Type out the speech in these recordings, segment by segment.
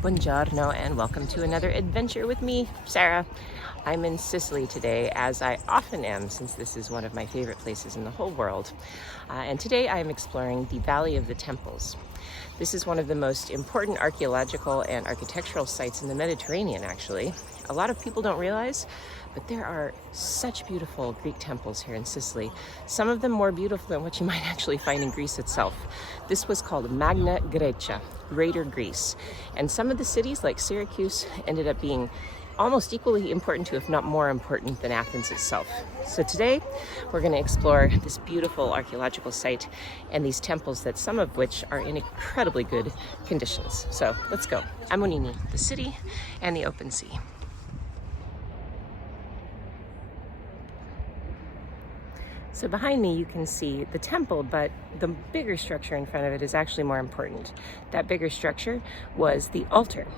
Buongiorno and welcome to another adventure with me, Sarah. I'm in Sicily today, as I often am, since this is one of my favorite places in the whole world. And today I am exploring the Valley of the Temples. This is one of the most important archaeological and architectural sites in the Mediterranean, actually. A lot of people don't realize, but there are such beautiful Greek temples here in Sicily. Some of them more beautiful than what you might actually find in Greece itself. This was called Magna Grecia, Greater Greece. And some of the cities, like Syracuse, ended up being almost equally important to, if not more important than Athens itself. So today we're going to explore this beautiful archaeological site and these temples, that some of which are in incredibly good conditions. So let's go. Amonini, the city and the open sea. So behind me you can see the temple, but the bigger structure in front of it is actually more important. That bigger structure was the altar.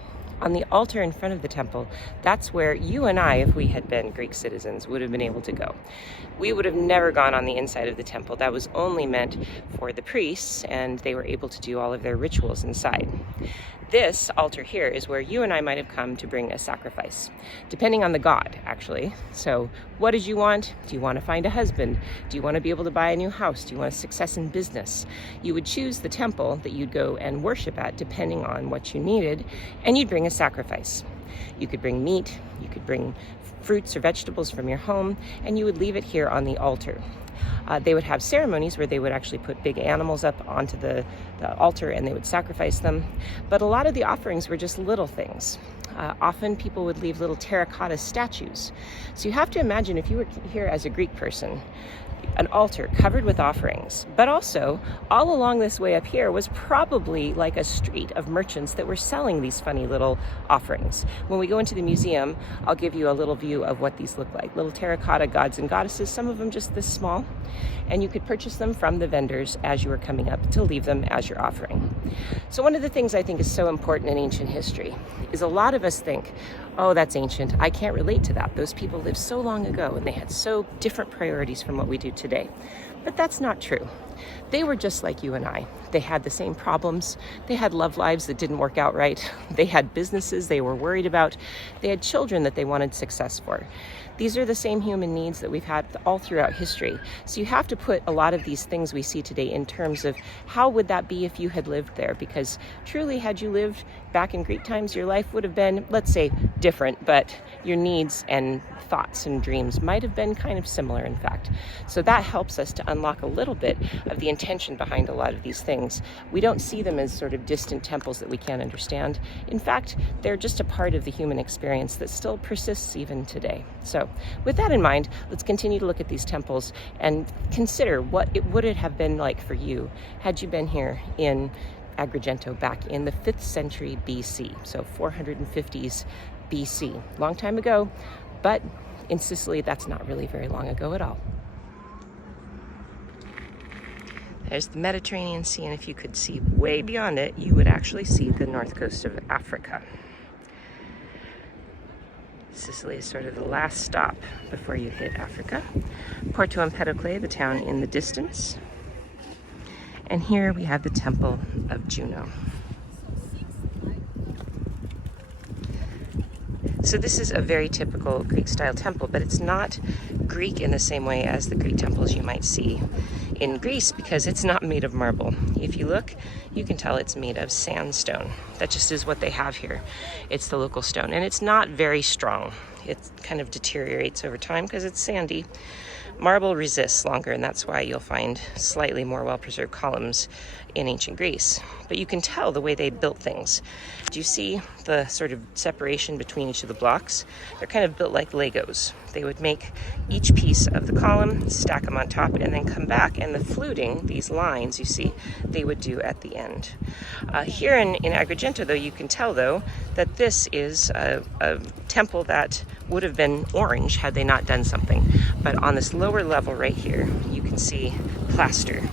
On the altar in front of the temple, that's where you and I, if we had been Greek citizens, would have been able to go. We would have never gone on the inside of the temple. That was only meant for the priests, and they were able to do all of their rituals inside. This altar here is where you and I might have come to bring a sacrifice, depending on the god, actually. So what did you want? Do you want to find a husband? Do you want to be able to buy a new house? Do you want success in business? You would choose the temple that you'd go and worship at, depending on what you needed, and you'd bring a sacrifice. You could bring meat, you could bring fruits or vegetables from your home, and you would leave it here on the altar. They would have ceremonies where they would actually put big animals up onto the altar and they would sacrifice them. But a lot of the offerings were just little things. Often people would leave little terracotta statues. So you have to imagine, if you were here as a Greek person, an altar covered with offerings, but also all along this way up here was probably like a street of merchants that were selling these funny little offerings. When we go into the museum, I'll give you a little view of what these look like. Little terracotta gods and goddesses, some of them just this small, and you could purchase them from the vendors as you were coming up to leave them as your offering. So one of the things I think is so important in ancient history is a lot of us think, oh, that's ancient, I can't relate to that. Those people lived so long ago and they had so different priorities from what we do today. But that's not true. They were just like you and I. They had the same problems. They had love lives that didn't work out right. They had businesses they were worried about. They had children that they wanted success for. These are the same human needs that we've had all throughout history. So you have to put a lot of these things we see today in terms of how would that be if you had lived there? Because truly, had you lived back in Greek times, your life would have been, let's say, different, but your needs and thoughts and dreams might have been kind of similar, in fact. So that helps us to unlock a little bit of the intention behind a lot of these things. We don't see them as sort of distant temples that we can't understand. In fact, they're just a part of the human experience that still persists even today. So with that in mind, let's continue to look at these temples and consider what it would have been like for you had you been here in Agrigento back in the 5th century BC, so 450s BC. Long time ago, but in Sicily, that's not really very long ago at all. There's the Mediterranean Sea, and if you could see way beyond it, you would actually see the north coast of Africa. Sicily is sort of the last stop before you hit Africa. Porto Empedocle, the town in the distance. And here we have the Temple of Juno. So this is a very typical Greek-style temple, but it's not Greek in the same way as the Greek temples you might see in Greece, because it's not made of marble. If you look, you can tell it's made of sandstone. That just is what they have here. It's the local stone, and it's not very strong. It kind of deteriorates over time because it's sandy. Marble resists longer, and that's why you'll find slightly more well-preserved columns in ancient Greece. But you can tell the way they built things. Do you see the sort of separation between each of the blocks? They're kind of built like Legos. They would make each piece of the column, stack them on top, and then come back, and the fluting, these lines you see, they would do at the end. Here in Agrigento, though, you can tell, though, that this is a temple that would have been orange had they not done something. But on this lower level right here, you can see plaster.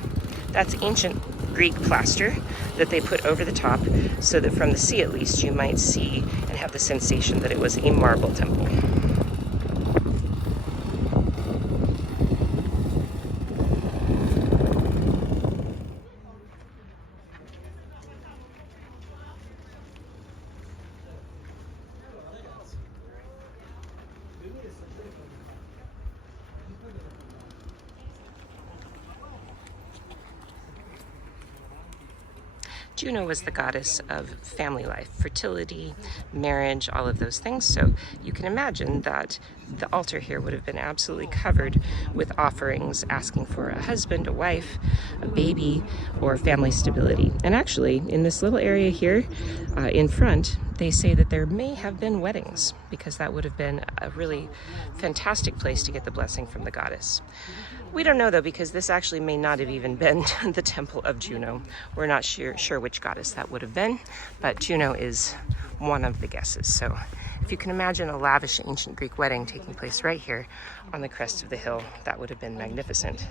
That's ancient Greek plaster that they put over the top so that from the sea at least you might see and have the sensation that it was a marble temple. Juno was the goddess of family life, fertility, marriage, all of those things. So you can imagine that the altar here would have been absolutely covered with offerings asking for a husband, a wife, a baby, or family stability. And actually, in this little area here in front, they say that there may have been weddings, because that would have been a really fantastic place to get the blessing from the goddess. We don't know though, because this actually may not have even been the Temple of Juno. We're not sure which goddess that would have been, but Juno is one of the guesses. So if you can imagine a lavish ancient Greek wedding taking place right here on the crest of the hill, that would have been magnificent.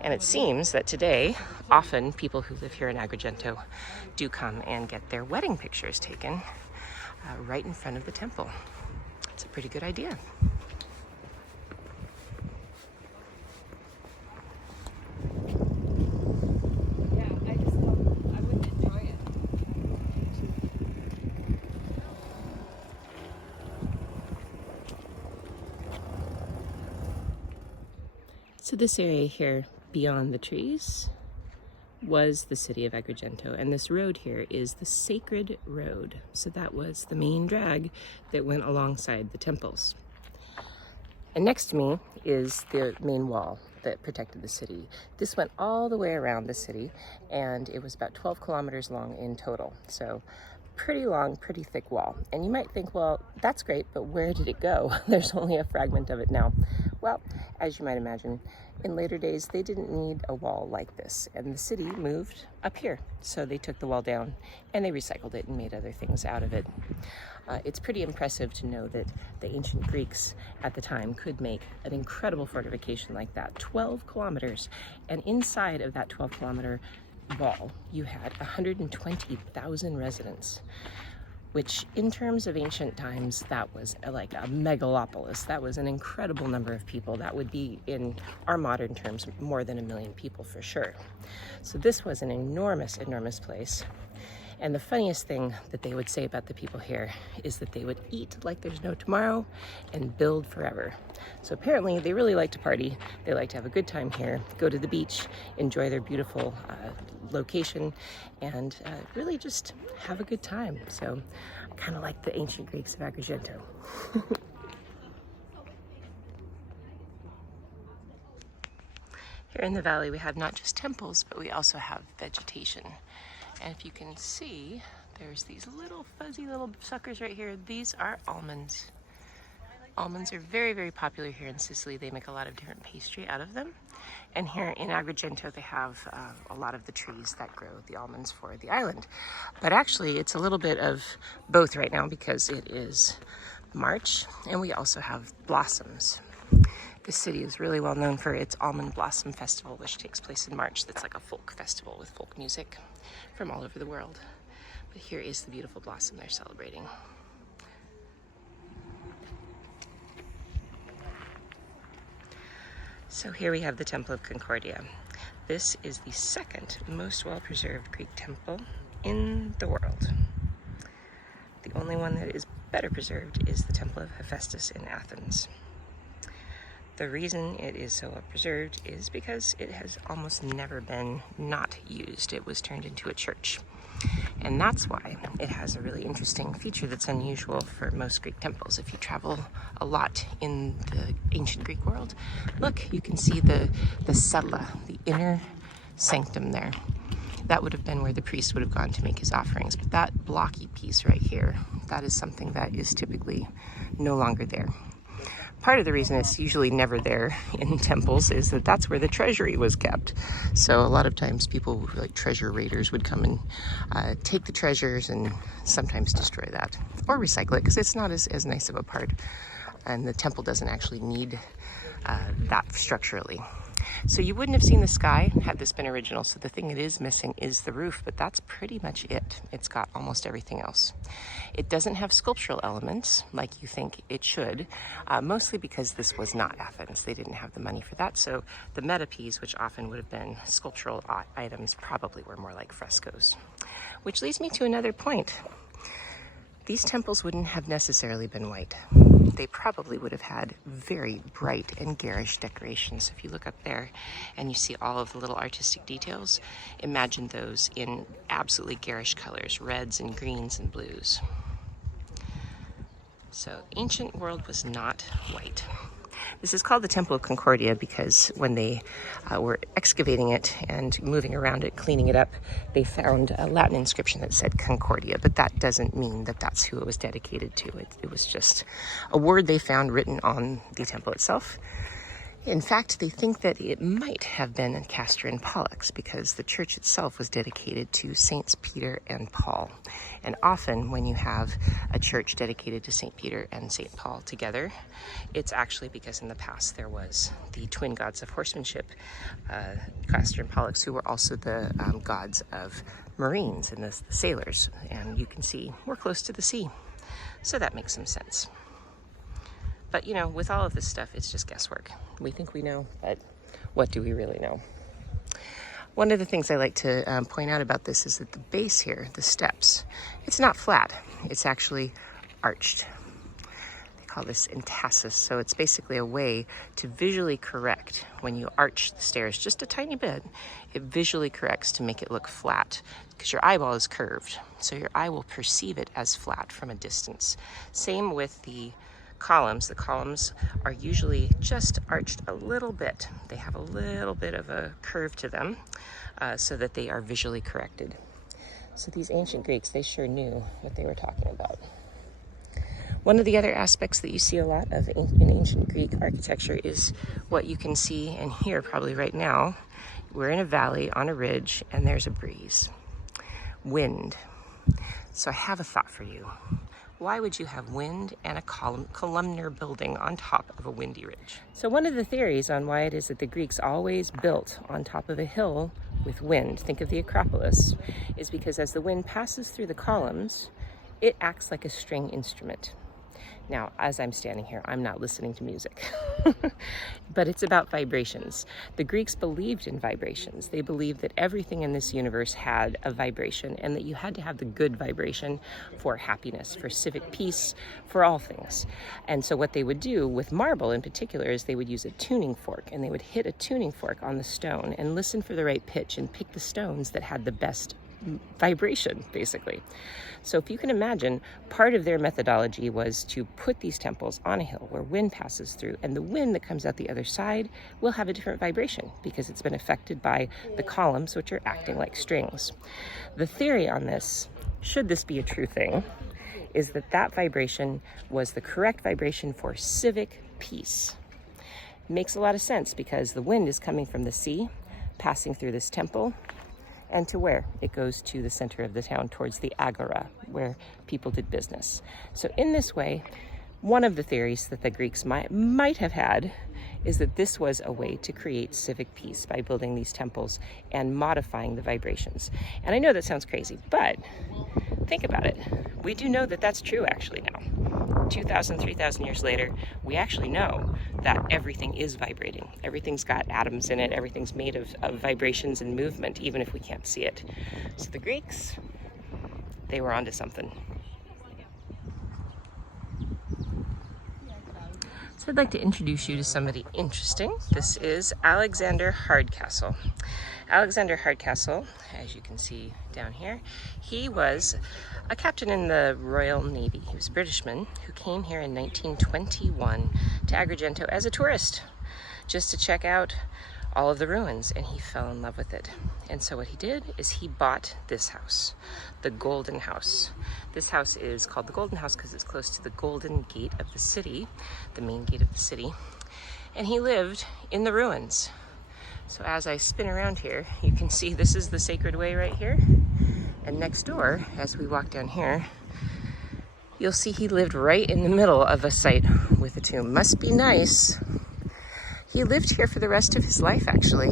And it seems that today, often people who live here in Agrigento do come and get their wedding pictures taken right in front of the temple. It's a pretty good idea. So this area here beyond the trees was the city of Agrigento, and this road here is the Sacred Road. So that was the main drag that went alongside the temples. And next to me is the main wall that protected the city. This went all the way around the city, and it was about 12 kilometers long in total. So pretty long, pretty thick wall. And you might think, well, that's great, but where did it go? There's only a fragment of it now. Well, as you might imagine, in later days, they didn't need a wall like this, and the city moved up here. So they took the wall down and they recycled it and made other things out of it. It's pretty impressive to know that the ancient Greeks at the time could make an incredible fortification like that, 12 kilometers. And inside of that 12-kilometer wall, you had 120,000 residents, which in terms of ancient times, that was like a megalopolis. That was an incredible number of people. That would be, in our modern terms, more than 1 million people for sure. So this was an enormous, enormous place. And the funniest thing that they would say about the people here is that they would eat like there's no tomorrow and build forever. So apparently they really like to party. They like to have a good time here, go to the beach, enjoy their beautiful location, and really just have a good time. So kind of like the ancient Greeks of Agrigento. Here in the valley, we have not just temples, but we also have vegetation. And if you can see, there's these little fuzzy little suckers right here. These are almonds. Almonds are very, very popular here in Sicily. They make a lot of different pastry out of them. And here in Agrigento, they have a lot of the trees that grow the almonds for the island. But actually, it's a little bit of both right now, because it is March and we also have blossoms. This city is really well known for its Almond Blossom Festival, which takes place in March. That's like a folk festival with folk music from all over the world. But here is the beautiful blossom they're celebrating. So here we have the Temple of Concordia. This is the second most well-preserved Greek temple in the world. The only one that is better preserved is the Temple of Hephaestus in Athens. The reason it is so well preserved is because it has almost never been not used. It was turned into a church. And that's why it has a really interesting feature that's unusual for most Greek temples. If you travel a lot in the ancient Greek world, look, you can see the cella, the inner sanctum there. That would have been where the priest would have gone to make his offerings. But that blocky piece right here, that is something that is typically no longer there. Part of the reason it's usually never there in temples is that that's where the treasury was kept. So a lot of times people, like treasure raiders, would come and take the treasures and sometimes destroy that or recycle it, because it's not as nice of a part, and the temple doesn't actually need that structurally. So you wouldn't have seen the sky had this been original. So the thing it is missing is the roof, but that's pretty much it. It's got almost everything else. It doesn't have sculptural elements like you think it should, mostly because this was not Athens. They didn't have the money for that. So the metapies, which often would have been sculptural items, probably were more like frescoes. Which leads me to another point. these temples wouldn't have necessarily been white. They probably would have had very bright and garish decorations. If you look up there and you see all of the little artistic details, imagine those in absolutely garish colors, reds and greens and blues. So ancient world was not white. This is called the Temple of Concordia because when they were excavating it and moving around it, cleaning it up, they found a Latin inscription that said Concordia, but that doesn't mean that that's who it was dedicated to. It was just a word they found written on the temple itself. In fact, they think that it might have been Castor and Pollux because the church itself was dedicated to Saints Peter and Paul. And often when you have a church dedicated to Saint Peter and Saint Paul together, it's actually because in the past there was the twin gods of horsemanship, Castor and Pollux, who were also the gods of marines and the sailors. And you can see we're close to the sea, so that makes some sense. But, you know, with all of this stuff, it's just guesswork. We think we know, but what do we really know? One of the things I like to point out about this is that the base here, the steps, it's not flat. It's actually arched. They call this entasis. So it's basically a way to visually correct when you arch the stairs just a tiny bit. It visually corrects to make it look flat because your eyeball is curved. So your eye will perceive it as flat from a distance. Same with the columns. The columns are usually just arched a little bit. They have a little bit of a curve to them so that they are visually corrected. So these ancient Greeks, they sure knew what they were talking about. One of the other aspects that you see a lot of in ancient Greek architecture is what you can see and hear probably right now. We're in a valley on a ridge and there's a breeze. Wind. So I have a thought for you. Why would you have wind and a columnar building on top of a windy ridge? So one of the theories on why it is that the Greeks always built on top of a hill with wind, think of the Acropolis, is because as the wind passes through the columns, it acts like a string instrument. Now, as I'm standing here, I'm not listening to music, but it's about vibrations. The Greeks believed in vibrations. They believed that everything in this universe had a vibration and that you had to have the good vibration for happiness, for civic peace, for all things. And so what they would do with marble in particular is they would use a tuning fork and they would hit a tuning fork on the stone and listen for the right pitch and pick the stones that had the best vibration, basically. So if you can imagine, part of their methodology was to put these temples on a hill where wind passes through, and the wind that comes out the other side will have a different vibration because it's been affected by the columns, which are acting like strings. The theory on this, should this be a true thing, is that that vibration was the correct vibration for civic peace. It makes a lot of sense because the wind is coming from the sea, passing through this temple, and to where? It goes to the center of the town, towards the agora, where people did business. So in this way, one of the theories that the Greeks might have had is that this was a way to create civic peace by building these temples and modifying the vibrations. And I know that sounds crazy, but think about it. We do know that that's true actually now. 2,000, 3,000 years later, we actually know that everything is vibrating. Everything's got atoms in it. Everything's made of vibrations and movement, even if we can't see it. So the Greeks, they were onto something. So I'd like to introduce you to somebody interesting. This is Alexander Hardcastle. Alexander Hardcastle, as you can see down here, he was a captain in the Royal Navy. He was a Britishman who came here in 1921 to Agrigento as a tourist, just to check out all of the ruins, and he fell in love with it. And so what he did is he bought this house, the Golden House. This house is called the Golden House because it's close to the Golden Gate of the city, the main gate of the city, and he lived in the ruins. So as I spin around here, you can see this is the Sacred Way right here. And next door, as we walk down here, you'll see he lived right in the middle of a site with a tomb. Must be nice. He lived here for the rest of his life, actually.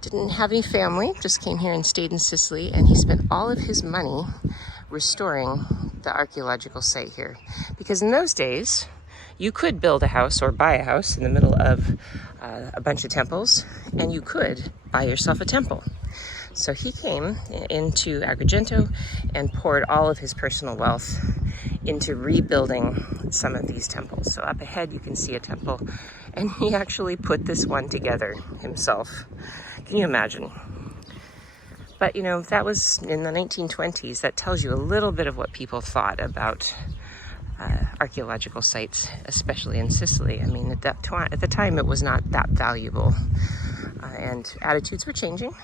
Didn't have any family, just came here and stayed in Sicily, and he spent all of his money restoring the archaeological site here. Because in those days, you could build a house or buy a house in the middle of a bunch of temples, and you could buy yourself a temple. So he came into Agrigento and poured all of his personal wealth into rebuilding some of these temples. So up ahead you can see a temple, and he actually put this one together himself. Can you imagine? But you know, that was in the 1920s. That tells you a little bit of what people thought about archaeological sites, especially in Sicily. I mean, at the time it was not that valuable, and attitudes were changing.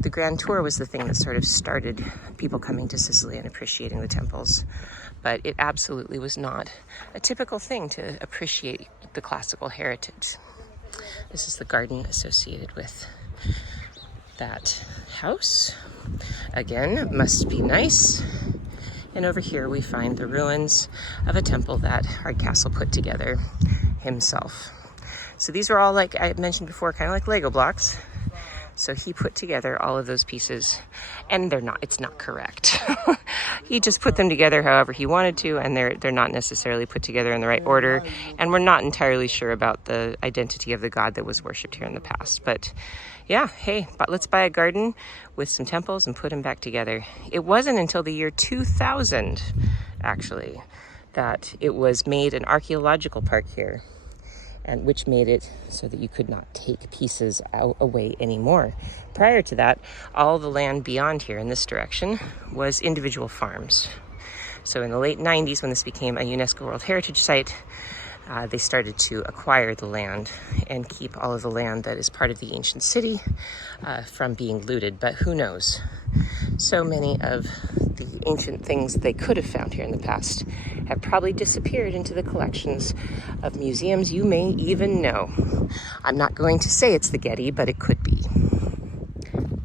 The Grand Tour was the thing that sort of started people coming to Sicily and appreciating the temples, but it absolutely was not a typical thing to appreciate the classical heritage. This is the garden associated with that house. Again, must be nice. And over here we find the ruins of a temple that Hardcastle put together himself. So these are all, like I mentioned before, kind of like Lego blocks. So he put together all of those pieces, and it's not correct. He just put them together however he wanted to, and they're not necessarily put together in the right order. And we're not entirely sure about the identity of the god that was worshipped here in the past. But yeah, hey, let's buy a garden with some temples and put them back together. It wasn't until the year 2000, actually, that it was made an archaeological park here, and which made it so that you could not take pieces away anymore. Prior to that, all the land beyond here in this direction was individual farms. So in the late 90s, when this became a UNESCO World Heritage Site, they started to acquire the land and keep all of the land that is part of the ancient city from being looted. But who knows? So many of the ancient things they could have found here in the past have probably disappeared into the collections of museums you may even know. I'm not going to say it's the Getty, but it could be.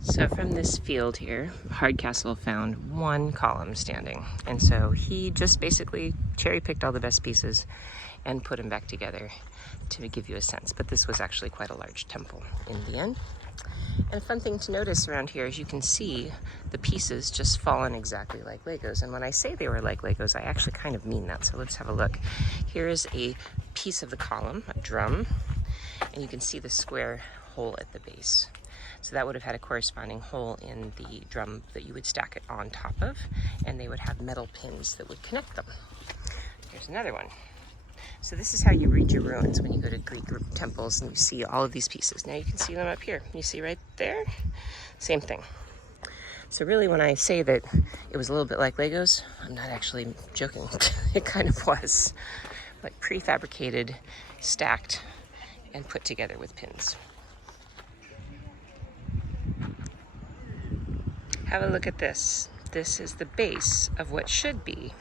So from this field here, Hardcastle found one column standing. And so he just basically cherry-picked all the best pieces and put them back together to give you a sense. But this was actually quite a large temple in the end. And a fun thing to notice around here is you can see the pieces just fallen exactly like Legos. And when I say they were like Legos, I actually kind of mean that. So let's have a look. Here is a piece of the column, a drum, and you can see the square hole at the base. So that would have had a corresponding hole in the drum that you would stack it on top of, and they would have metal pins that would connect them. Here's another one. So this is how you read your ruins when you go to Greek temples and you see all of these pieces. Now you can see them up here. You see right there? Same thing. So really when I say that it was a little bit like Legos, I'm not actually joking. It kind of was. Like prefabricated, stacked, and put together with pins. Have a look at this. This is the base of what should be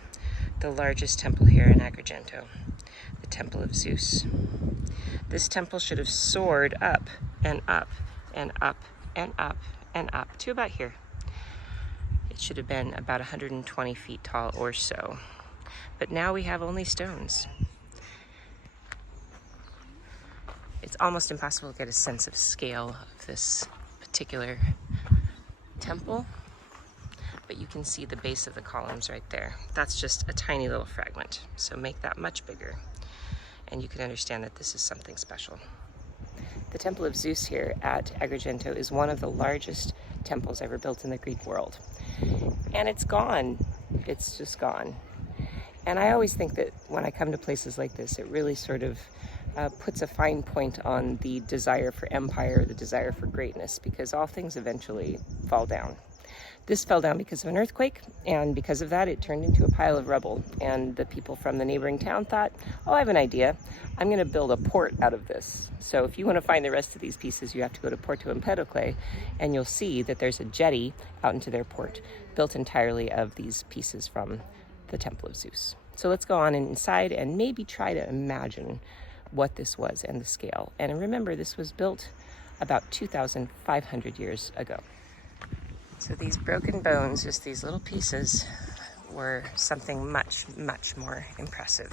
the largest temple here in Agrigento, the Temple of Zeus. This temple should have soared up and up and up and up and up to about here. It should have been about 120 feet tall or so. But now we have only stones. It's almost impossible to get a sense of scale of this particular temple, but you can see the base of the columns right there. That's just a tiny little fragment, so make that much bigger, and you can understand that this is something special. The Temple of Zeus here at Agrigento is one of the largest temples ever built in the Greek world, and it's gone. It's just gone. And I always think that when I come to places like this, it really sort of puts a fine point on the desire for empire, the desire for greatness, because all things eventually fall down. This fell down because of an earthquake, and because of that, it turned into a pile of rubble. And the people from the neighboring town thought, oh, I have an idea. I'm going to build a port out of this. So if you want to find the rest of these pieces, you have to go to Porto Empedocle, and you'll see that there's a jetty out into their port, built entirely of these pieces from the Temple of Zeus. So let's go on inside and maybe try to imagine what this was and the scale. And remember, this was built about 2,500 years ago. So these broken bones, just these little pieces, were something much, much more impressive.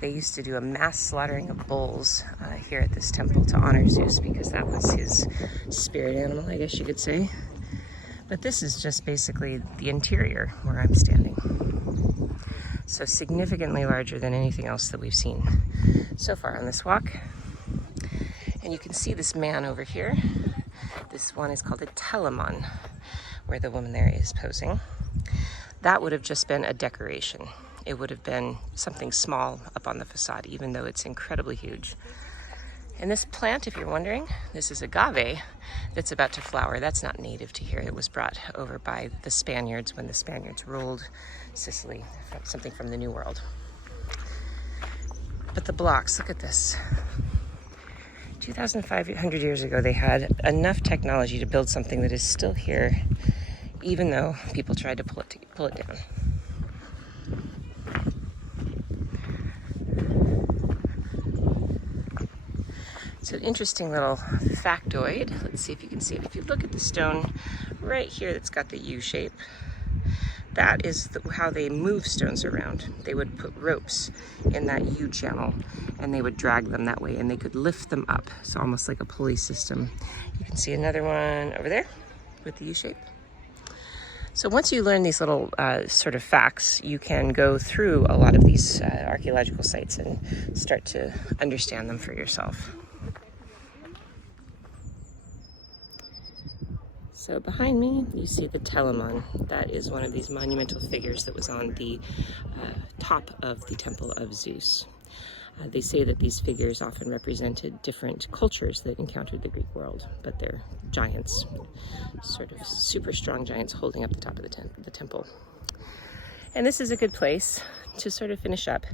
They used to do a mass slaughtering of bulls here at this temple to honor Zeus, because that was his spirit animal, I guess you could say. But this is just basically the interior where I'm standing. So significantly larger than anything else that we've seen so far on this walk. And you can see this man over here. This one is called a telemon, where the woman there is posing. That would have just been a decoration. It would have been something small up on the facade, even though it's incredibly huge. And this plant, if you're wondering, this is agave that's about to flower. That's not native to here. It was brought over by the Spaniards when the Spaniards ruled Sicily, something from the New World. But the blocks, look at this. 2,500 years ago, they had enough technology to build something that is still here, even though people tried to pull it down. It's an interesting little factoid. Let's see if you can see it. If you look at the stone right here that's got the U shape, that is how they move stones around. They would put ropes in that U channel and they would drag them that way and they could lift them up. So almost like a pulley system. You can see another one over there with the U shape. So once you learn these little sort of facts, you can go through a lot of these archaeological sites and start to understand them for yourself. So behind me, you see the telemon. That is one of these monumental figures that was on the top of the Temple of Zeus. They say that these figures often represented different cultures that encountered the Greek world, but they're giants, sort of super strong giants holding up the top of the temple. And this is a good place to sort of finish up.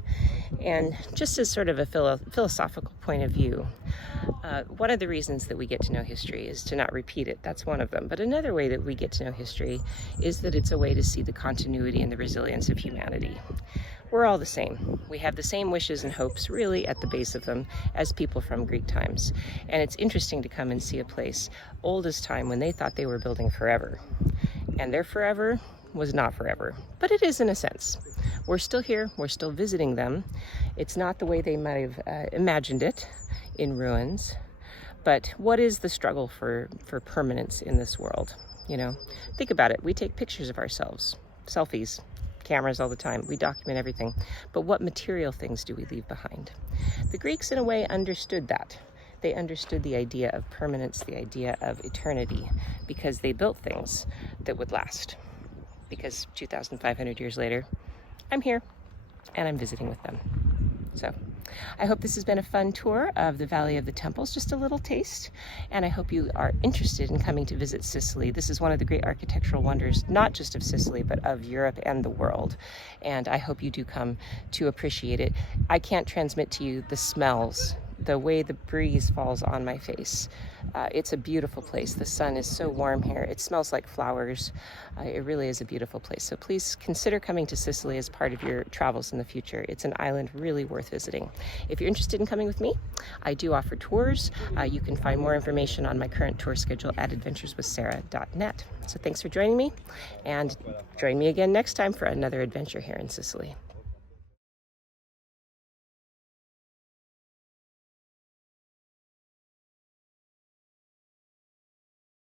And just as sort of a philosophical point of view, one of the reasons that we get to know history is to not repeat it. That's one of them. But another way that we get to know history is that it's a way to see the continuity and the resilience of humanity. We're all the same. We have the same wishes and hopes really at the base of them as people from Greek times. And it's interesting to come and see a place old as time when they thought they were building forever. And their forever was not forever, but it is in a sense. We're still here, we're still visiting them. It's not the way they might have imagined it in ruins, but what is the struggle for permanence in this world? You know, think about it. We take pictures of ourselves, selfies, cameras all the time. We document everything, but what material things do we leave behind? The Greeks in a way understood that. They understood the idea of permanence, the idea of eternity, because they built things that would last. Because 2,500 years later, I'm here and I'm visiting with them. So I hope this has been a fun tour of the Valley of the Temples, just a little taste. And I hope you are interested in coming to visit Sicily. This is one of the great architectural wonders, not just of Sicily, but of Europe and the world. And I hope you do come to appreciate it. I can't transmit to you the smells, the way the breeze falls on my face. It's a beautiful place. The sun is so warm here. It smells like flowers. It really is a beautiful place. So please consider coming to Sicily as part of your travels in the future. It's an island really worth visiting. If you're interested in coming with me, I do offer tours. You can find more information on my current tour schedule at adventureswithsarah.net. So thanks for joining me, and join me again next time for another adventure here in Sicily.